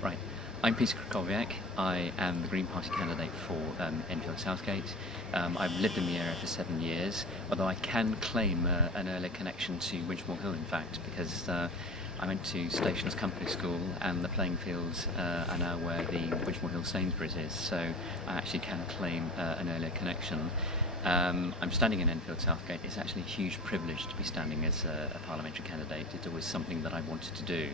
Right. I'm Peter Krakowiak. I am the Green Party candidate for Enfield Southgate. I've lived in the area for 7 years, although I can claim an earlier connection to Winchmore Hill, in fact, because I went to Stationers Company School and the playing fields are now where the Winchmore Hill Sainsbury's is, so I actually can claim an earlier connection. I'm standing in Enfield Southgate. It's actually a huge privilege to be standing as a parliamentary candidate. It's always something that I wanted to do,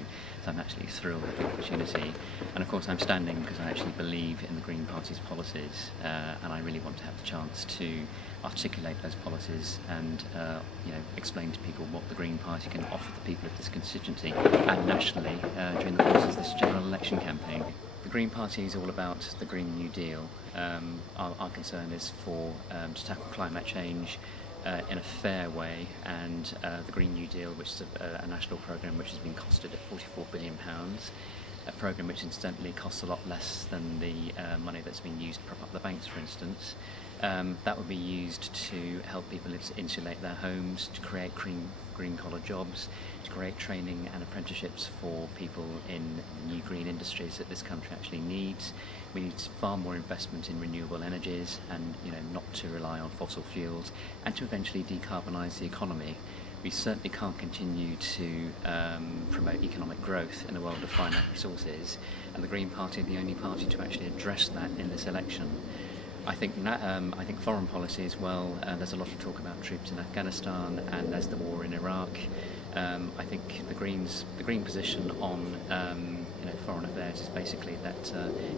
so I'm actually thrilled with the opportunity. And of course I'm standing because I actually believe in the Green Party's policies, and I really want to have the chance to articulate those policies and explain to people what the Green Party can offer the people of this constituency and nationally during the course of this general election campaign. The Green Party is all about the Green New Deal. Our concern is to tackle climate change in a fair way, and the Green New Deal, which is a national programme which has been costed at £44 billion, a programme which incidentally costs a lot less than the money that's been used to prop up the banks, for instance. That would be used to help people insulate their homes, to create green collar jobs, to create training and apprenticeships for people in new green industries that this country actually needs. We need far more investment in renewable energies and not to rely on fossil fuels, and to eventually decarbonise the economy. We certainly can't continue to promote economic growth in a world of finite resources, and the Green Party are the only party to actually address that in this election. I think foreign policy as well. There's a lot of talk about troops in Afghanistan, and there's the war in Iraq. I think the Green position on foreign affairs is basically that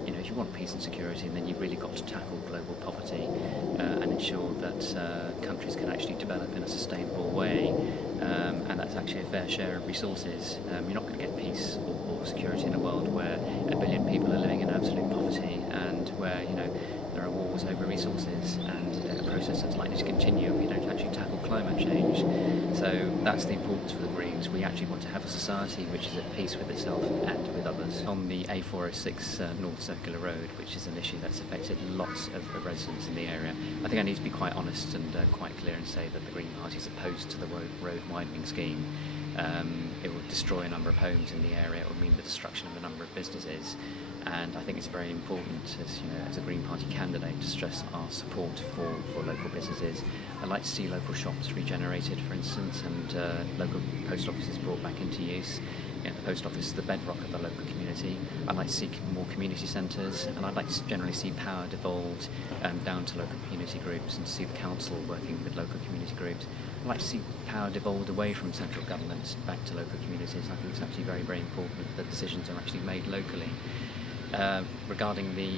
if you want peace and security, then you've really got to tackle global poverty and ensure that countries can actually develop in a sustainable way, and that's actually a fair share of resources. You're not going to get peace or security in a world where 1 billion people are living in absolute poverty and where there are wars over resources, and a process that's likely to continue if we don't actually tackle climate change. So that's the importance for the Greens. We actually want to have a society which is at peace with itself and with others. On the A406 North Circular Road, which is an issue that's affected lots of residents in the area, I think I need to be quite honest and quite clear and say that the Green Party is opposed to the road widening scheme. It will destroy a number of homes in the area. It will mean the destruction of a number of businesses, and I think it's very important as a Green Party candidate to stress our support for local businesses. I'd like to see local shops regenerated, for instance, and local post offices brought back into use. The post office is the bedrock of the local community. I'd like to see more community centres, and I'd like to generally see power devolved down to local community groups, and to see the council working with local community groups. I'd like to see power devolved away from central governments back to local communities. I think it's actually very, very important that decisions are actually made locally. Regarding the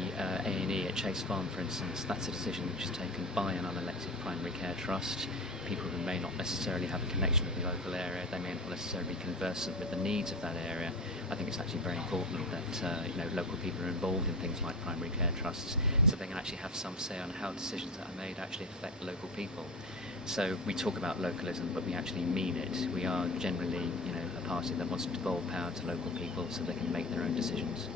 A&E at Chase Farm, for instance, that's a decision which is taken by an unelected primary care trust. People who may not necessarily have a connection with the local area, they may not necessarily be conversant with the needs of that area. I think it's actually very important that local people are involved in things like primary care trusts, so they can actually have some say on how decisions that are made actually affect local people. So we talk about localism, but we actually mean it. We are generally, a party that wants to devolve power to local people so they can make their own decisions.